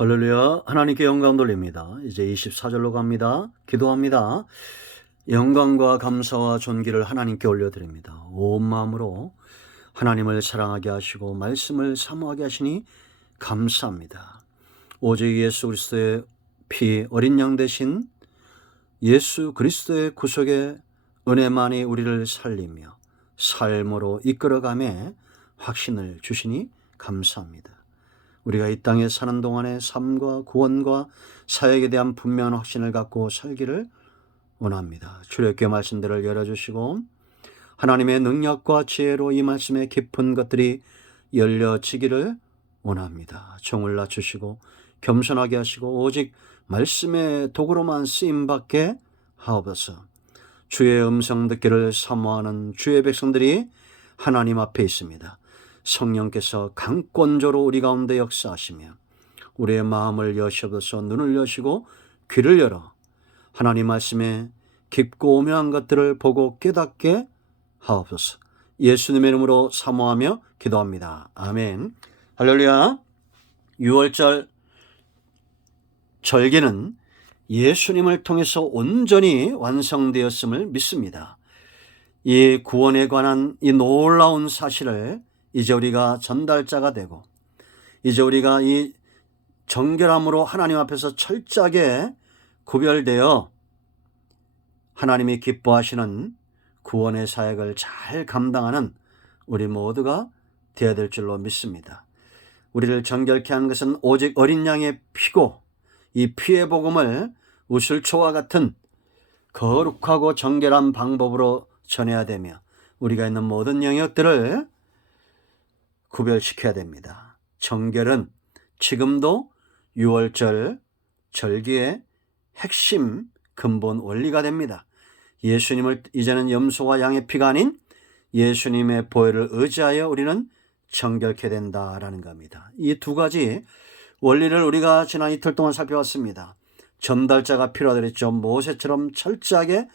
할렐루야. 하나님께 영광 돌립니다. 이제 24절로 갑니다. 기도합니다. 영광과 감사와 존귀를 하나님께 올려드립니다. 온 마음으로 하나님을 사랑하게 하시고 말씀을 사모하게 하시니 감사합니다. 오직 예수 그리스도의 피 어린 양 대신 예수 그리스도의 구속의 은혜만이 우리를 살리며 삶으로 이끌어가며 확신을 주시니 감사합니다. 우리가 이 땅에 사는 동안에 삶과 구원과 사역에 대한 분명한 확신을 갖고 살기를 원합니다. 출애굽기 말씀들을 열어주시고 하나님의 능력과 지혜로 이 말씀의 깊은 것들이 열려지기를 원합니다. 종을 낮추시고 겸손하게 하시고 오직 말씀의 도구로만 쓰임받게 하옵소서. 주의 음성 듣기를 사모하는 주의 백성들이 하나님 앞에 있습니다. 성령께서 강권조로 우리 가운데 역사하시며 우리의 마음을 여셔서 눈을 여시고 귀를 열어 하나님 말씀에 깊고 오묘한 것들을 보고 깨닫게 하옵소서. 예수님의 이름으로 사모하며 기도합니다. 아멘. 할렐루야. 6월절 절기는 예수님을 통해서 온전히 완성되었음을 믿습니다. 이 구원에 관한 이 놀라운 사실을 이제 우리가 전달자가 되고 이제 우리가 이 정결함으로 하나님 앞에서 철저하게 구별되어 하나님이 기뻐하시는 구원의 사역을 잘 감당하는 우리 모두가 되어야 될 줄로 믿습니다. 우리를 정결케 하는 것은 오직 어린 양의 피고 이 피의 복음을 우슬초와 같은 거룩하고 정결한 방법으로 전해야 되며 우리가 있는 모든 영역들을 구별시켜야 됩니다. 정결은 지금도 6월절 절기의 핵심 근본 원리가 됩니다. 예수님을 이제는 염소와 양의 피가 아닌 예수님의 보혈을 의지하여 우리는 정결케 된다라는 겁니다. 이 두 가지 원리를 우리가 지난 이틀 동안 살펴봤습니다. 전달자가 필요하다 그랬죠. 모세처럼 철저하게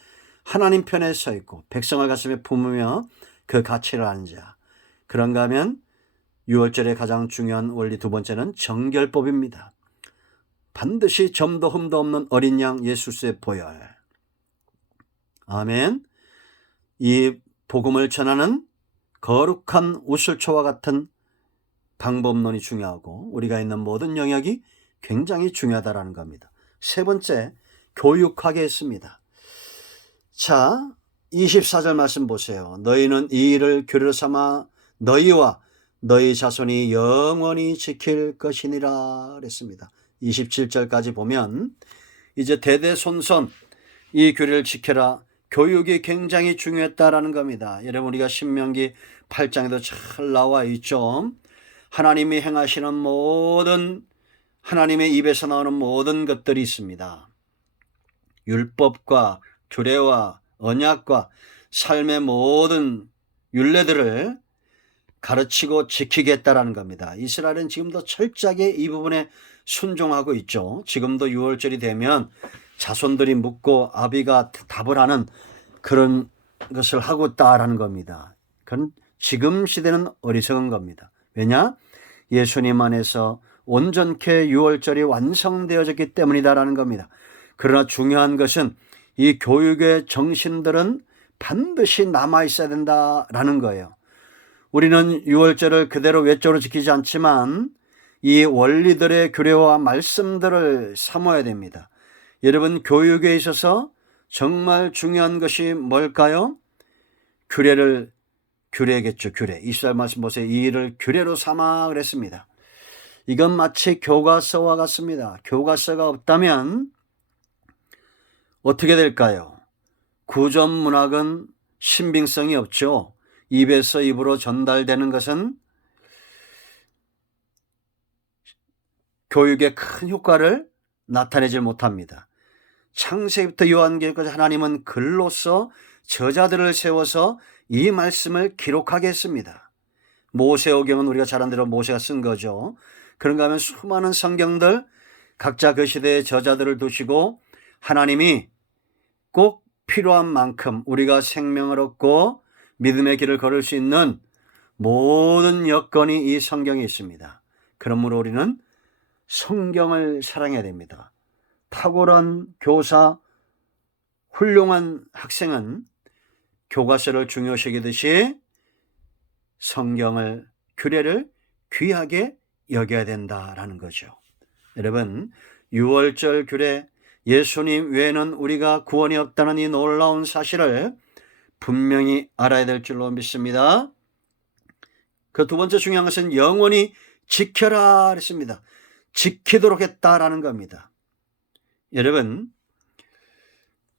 하나님 편에 서 있고 백성을 가슴에 품으며 그 가치를 아는 자. 그런가 하면 6월절의 가장 중요한 원리 두 번째는 정결법입니다. 반드시 점도 흠도 없는 어린 양 예수의 보혈. 아멘. 이 복음을 전하는 거룩한 우슬초와 같은 방법론이 중요하고 우리가 있는 모든 영역이 굉장히 중요하다는 겁니다. 세 번째, 교육하게 했습니다. 자, 24절 말씀 보세요. 너희는 이 일을 교례로 삼아 너희와 너희 자손이 영원히 지킬 것이니라 그랬습니다. 27절까지 보면 이제 대대손손 이 교례를 지켜라. 교육이 굉장히 중요했다라는 겁니다. 여러분 우리가 신명기 8장에도 잘 나와 있죠. 하나님이 행하시는 모든 하나님의 입에서 나오는 모든 것들이 있습니다. 율법과 규례와 언약과 삶의 모든 율례들을 가르치고 지키겠다라는 겁니다. 이스라엘은 지금도 철저하게 이 부분에 순종하고 있죠. 지금도 6월절이 되면 자손들이 묻고 아비가 답을 하는 그런 것을 하고 있다라는 겁니다. 그건 지금 시대는 어리석은 겁니다. 왜냐? 예수님 안에서 온전케 6월절이 완성되어졌기 때문이다라는 겁니다. 그러나 중요한 것은 이 교육의 정신들은 반드시 남아있어야 된다라는 거예요. 우리는 6월절을 그대로 외적으로 지키지 않지만 이 원리들의 규례와 말씀들을 삼아야 됩니다. 여러분 교육에 있어서 정말 중요한 것이 뭘까요? 규례겠죠. 규례. 24절 말씀 보세요. 이 일을 규례로 삼아 그랬습니다. 이건 마치 교과서와 같습니다. 교과서가 없다면 어떻게 될까요? 구전 문학은 신빙성이 없죠. 입에서 입으로 전달되는 것은 교육에 큰 효과를 나타내지 못합니다. 창세기부터 요한계시까지 하나님은 글로서 저자들을 세워서 이 말씀을 기록하게 했습니다. 모세오경은 우리가 잘 아는 대로 모세가 쓴 거죠. 그런가 하면 수많은 성경들 각자 그 시대의 저자들을 두시고 하나님이 꼭 필요한 만큼 우리가 생명을 얻고 믿음의 길을 걸을 수 있는 모든 여건이 이 성경에 있습니다. 그러므로 우리는 성경을 사랑해야 됩니다. 탁월한 교사, 훌륭한 학생은 교과서를 중요시 여기듯이 성경을, 규례를 귀하게 여겨야 된다라는 거죠. 여러분, 유월절 규례, 예수님 외에는 우리가 구원이 없다는 이 놀라운 사실을 분명히 알아야 될 줄로 믿습니다. 그 두 번째 중요한 것은 영원히 지켜라 했습니다. 지키도록 했다라는 겁니다. 여러분,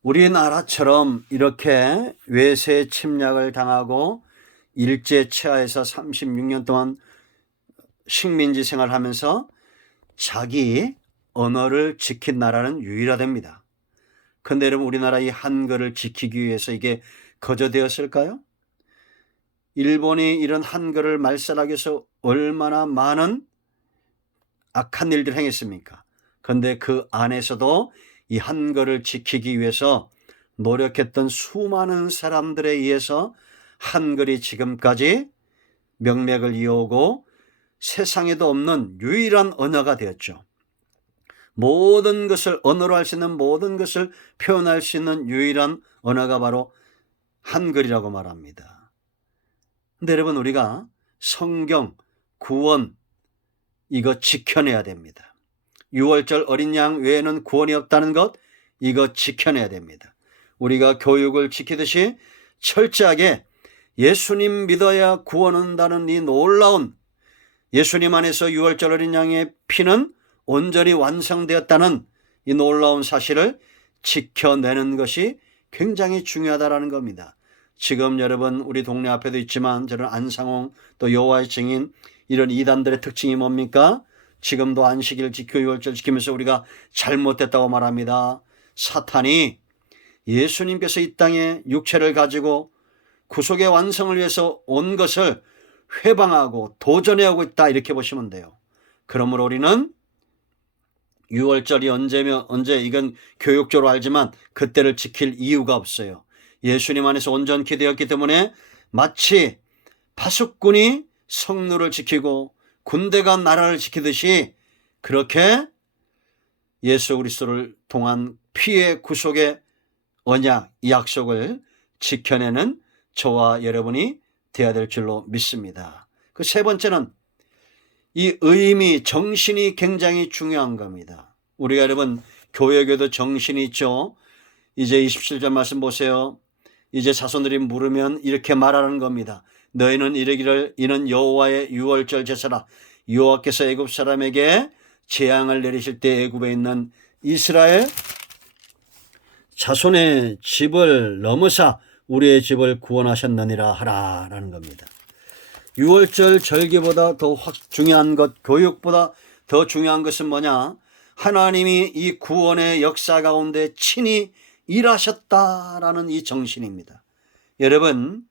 우리나라처럼 이렇게 외세 침략을 당하고 일제치하에서 36년 동안 식민지 생활하면서 자기 언어를 지킨 나라는 유일하답니다. 그런데 여러분, 우리나라 이 한글을 지키기 위해서 이게 거저되었을까요? 일본이 이런 한글을 말살하기 위해서 얼마나 많은 악한 일들을 행했습니까? 그런데 그 안에서도 이 한글을 지키기 위해서 노력했던 수많은 사람들에 의해서 한글이 지금까지 명맥을 이어오고 세상에도 없는 유일한 언어가 되었죠. 모든 것을 언어로 할 수 있는, 모든 것을 표현할 수 있는 유일한 언어가 바로 한글이라고 말합니다. 근데 여러분, 우리가 성경, 구원, 이거 지켜내야 됩니다. 유월절 어린 양 외에는 구원이 없다는 것, 이거 지켜내야 됩니다. 우리가 교육을 지키듯이 철저하게 예수님 믿어야 구원 온다는 이 놀라운, 예수님 안에서 유월절 어린 양의 피는 온전히 완성되었다는 이 놀라운 사실을 지켜내는 것이 굉장히 중요하다는 겁니다. 지금 여러분, 우리 동네 앞에도 있지만 저는 안상홍, 또 여호와의 증인, 이런 이단들의 특징이 뭡니까? 지금도 안식일 지키고 유월절 지키면서 우리가 잘못됐다고 말합니다. 사탄이 예수님께서 이 땅에 육체를 가지고 구속의 완성을 위해서 온 것을 회방하고 도전해오고 있다, 이렇게 보시면 돼요. 그러므로 우리는 유월절이 언제 이건 교육적으로 알지만 그때를 지킬 이유가 없어요. 예수님 안에서 온전케 되었기 때문에 마치 파수꾼이 성루를 지키고 군대가 나라를 지키듯이 그렇게 예수 그리스도를 통한 피의 구속의 언약, 이 약속을 지켜내는 저와 여러분이 되어야 될 줄로 믿습니다. 그 세 번째는 이 의미, 정신이 굉장히 중요한 겁니다. 우리가 여러분, 교회에도 정신이 있죠. 이제 27절 말씀 보세요. 이제 자손들이 물으면 이렇게 말하는 겁니다. 너희는 이르기를 이는 여호와의 유월절 제사라. 여호와께서 애굽 사람에게 재앙을 내리실 때 애굽에 있는 이스라엘 자손의 집을 넘으사 우리의 집을 구원하셨느니라 하라라는 겁니다. 유월절 절기보다 더 중요한 것, 교육보다 더 중요한 것은 뭐냐? 하나님이 이 구원의 역사 가운데 친히 일하셨다라는 이 정신입니다. 여러분,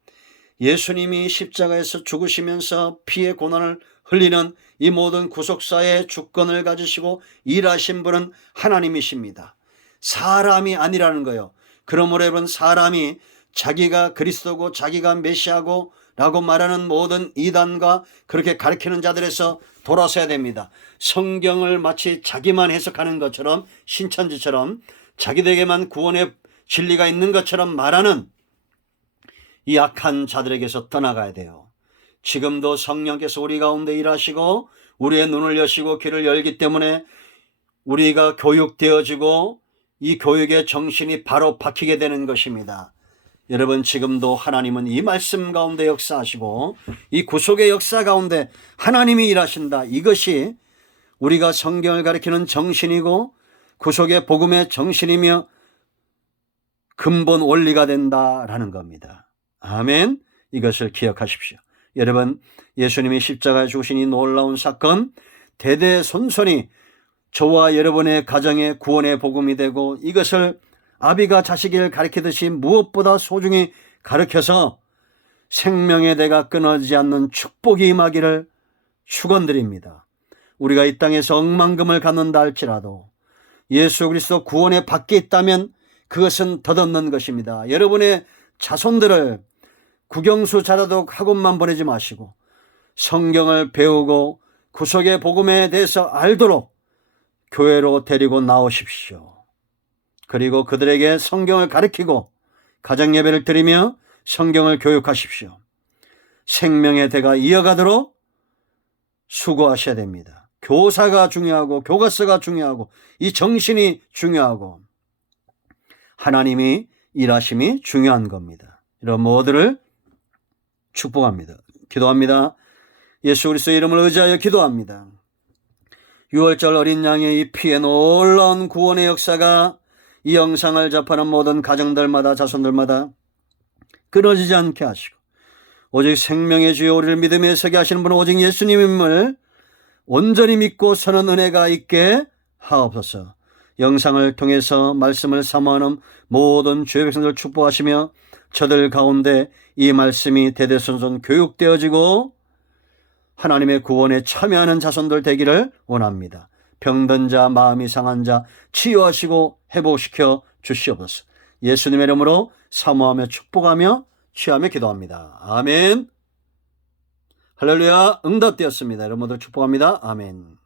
예수님이 십자가에서 죽으시면서 피의 고난을 흘리는 이 모든 구속사의 주권을 가지시고 일하신 분은 하나님이십니다. 사람이 아니라는 거예요. 그러므로 여러분, 사람이 자기가 그리스도고 자기가 메시아고 라고 말하는 모든 이단과 그렇게 가르치는 자들에서 돌아서야 됩니다. 성경을 마치 자기만 해석하는 것처럼, 신천지처럼 자기들에게만 구원의 진리가 있는 것처럼 말하는 이 악한 자들에게서 떠나가야 돼요. 지금도 성령께서 우리 가운데 일하시고 우리의 눈을 여시고 귀를 열기 때문에 우리가 교육되어지고 이 교육의 정신이 바로 박히게 되는 것입니다. 여러분, 지금도 하나님은 이 말씀 가운데 역사하시고 이 구속의 역사 가운데 하나님이 일하신다. 이것이 우리가 성경을 가리키는 정신이고 구속의 복음의 정신이며 근본 원리가 된다라는 겁니다. 아멘. 이것을 기억하십시오. 여러분, 예수님이 십자가에 죽으신 이 놀라운 사건, 대대손손이 저와 여러분의 가정의 구원의 복음이 되고 이것을 아비가 자식을 가르치듯이 무엇보다 소중히 가르쳐서 생명의 대가 끊어지지 않는 축복이 임하기를 축원드립니다. 우리가 이 땅에서 억만금을 갖는다 할지라도 예수 그리스도 구원의 밖에 있다면 그것은 덧없는 것입니다. 여러분의 자손들을 국영수 자라독 학원만 보내지 마시고 성경을 배우고 구속의 복음에 대해서 알도록 교회로 데리고 나오십시오. 그리고 그들에게 성경을 가르치고 가정예배를 드리며 성경을 교육하십시오. 생명의 대가 이어가도록 수고하셔야 됩니다. 교사가 중요하고 교과서가 중요하고 이 정신이 중요하고 하나님이 일하심이 중요한 겁니다. 이런 모두를 축복합니다. 기도합니다. 예수 그리스도의 이름을 의지하여 기도합니다. 6월절 어린 양의 이 피의 놀라운 구원의 역사가 이 영상을 접하는 모든 가정들마다 자손들마다 끊어지지 않게 하시고 오직 생명의 주여 우리를 믿음에 서게 하시는 분은 오직 예수님임을 온전히 믿고 서는 은혜가 있게 하옵소서. 영상을 통해서 말씀을 사모하는 모든 주의 백성들 축복하시며 저들 가운데 이 말씀이 대대손손 교육되어지고 하나님의 구원에 참여하는 자손들 되기를 원합니다. 병든 자, 마음이 상한 자 치유하시고 회복시켜 주시옵소서. 예수님의 이름으로 사모하며 축복하며 취하며 기도합니다. 아멘. 할렐루야. 응답되었습니다. 여러분들 축복합니다. 아멘.